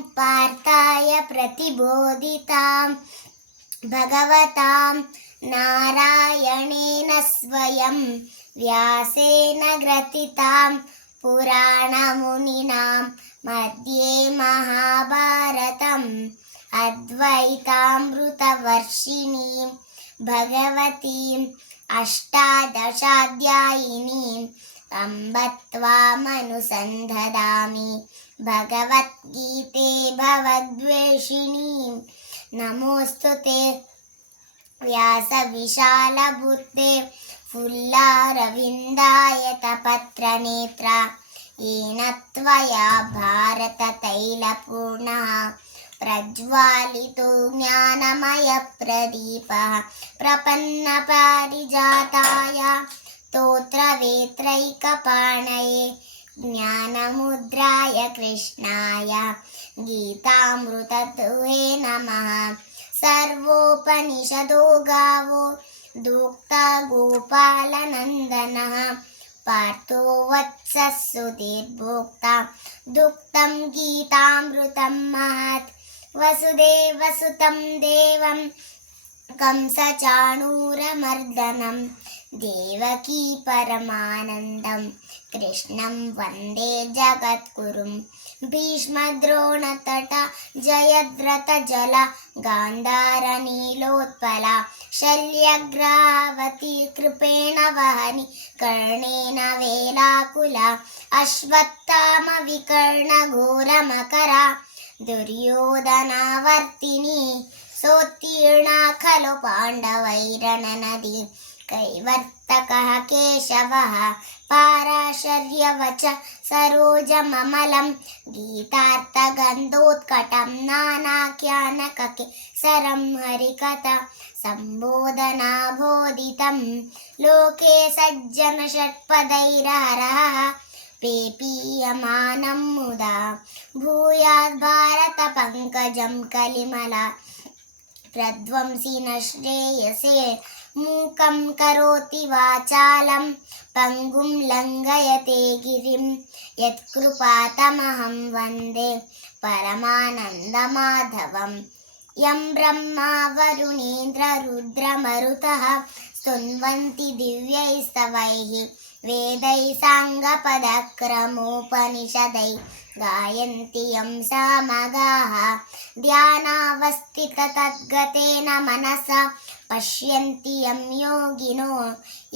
पार्थाय प्रतिबोधितां भगवतां नारायणेन स्वयं व्यासेन ग्रथितां पुराणमुनिना मध्ये महाभारतम् अद्वैतामृतवर्षिणीं भगवतीम् अष्टादशाध्यायिनीम् अम्ब त्वामनुसन्धदामि भगवद्गीते भवद्वेषिणीम्। नमोऽस्तु ते व्यासविशालबुद्धे फुल्लारविन्दायतपत्रनेत्र येन त्वया भारततैलपूर्णः प्रज्वालितो ज्ञानमयप्रदीपः प्रपन्नपारिजाताय स्तोत्रवेत्रैकपाणये ज्ञानमुद्राय कृष्णाय गीतामृतदुहे नमः। सर्वोपनिषदो गावो दोक्ता गोपालनन्दनः पार्थो वत्सः सुधीर्भोक्ता दुक्तं गीतामृतं महत्। वसुदेवसुतं देवं कंसचाणूरमर्दनं देवकी परमानन्दं कृष्णं वन्दे जगद्गुरुं। भीष्मद्रोणतटा जयद्रथजला गान्धारनीलोत्पला शल्यग्रावती कृपेण वहनि कर्णेन वेलाकुला अश्वत्थामविकर्णघोरमकरा दुर्योधनावर्तिनी सोत्तीर्णा खलु पाण्डवैरणनदी कैवर्तकः केशवः पाराशर्यवच सरोजममलं गीतार्थगन्धोत्कटं नानाख्यानककेसरं हरिकथा सम्बोधनाबोधितं लोके सज्जनषट्पदैरहरः पेपीयमानं मुदा भूयाद् भारतपङ्कजं कलिमला प्रध्वंसि न श्रेयसे मूकं करोति वाचालं पङ्गुं लङ्घयते गिरिं यत्कृपातमहं वन्दे परमानन्दमाधवम्। यं ब्रह्मा वरुणेन्द्ररुद्रमरुतः स्तुन्वन्ति दिव्यैस्तवैः वेदैः साङ्गपदक्रमोपनिषदैः गायन्ति यं सामगाः ध्यानावस्थिततद्गतेन मनसा पश्यन्ति यं योगिनो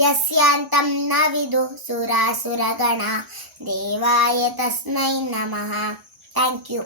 यस्यान्तं न विदुः सुरासुरगणा देवाय तस्मै नमः। Thank you.